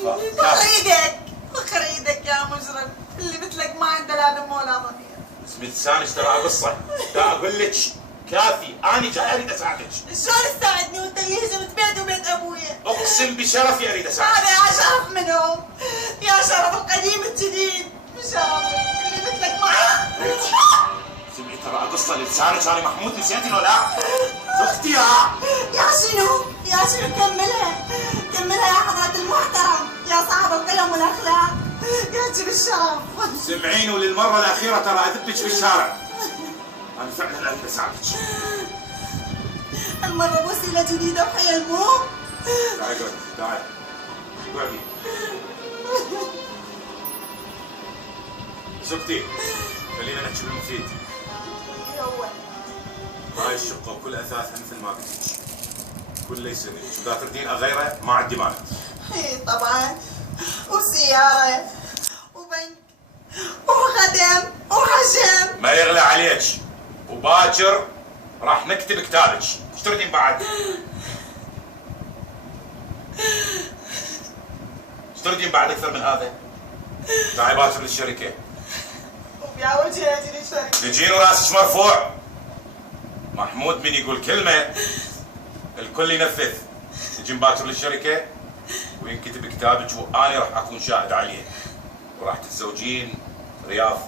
فخر ايدك فخر ايدك يا مجرم اللي مثلك ما عنده لا دم ولا ضمير. اسمي لسانك ترى قصه، دا اقول لك كافي، انا جاي اريد اساعدك. شلون تساعدني وانت اللي هزمت بيتي وبيت ابويا؟ اقسم بشرفي اريد اساعدك. هذا يا شرف منهم، يا شرف القديم الجديد، بشرفك اللي مثلك معاه. سمعي ترى قصه لسانك، انا محمود نسيتي ولا لا؟ اختي يا شنو؟ يا شنو كملها كملها يا حضرة المحترم، يا صاحب القيم والاخلاق، يا جيب الشرف. سمعيني وللمره الاخيره ترى اذبك بالشارع. انا فعلا اريد اساعدك. المرة بوسيلة جديدة وحيل مو؟ تعالي اقعدي، تعالي اقعدي. سكتي، خلينا نحكي بالمفيد. هو هاي الشقة وكل اثاثها مثل ما قلت لك. كل اللي يصير لك، اذا تردين اغيره ما عندي مانع. اي طبعا، وسيارة وبنك وخدم وحشم. ما يغلى عليك، وباكر راح نكتب كتابك. ايش تريدين بعد؟ ايش تريدين بعد اكثر من هذا؟ تعي باكر للشركة. وبيا وجهي اجي للشركة. تجين وراسك مرفوع. محمود من يقول كلمة الكل ينفذ. تجين باكر للشركة وينكتب كتابك وأنا راح أكون شاهد عليه، وراح تتزوجين رياض.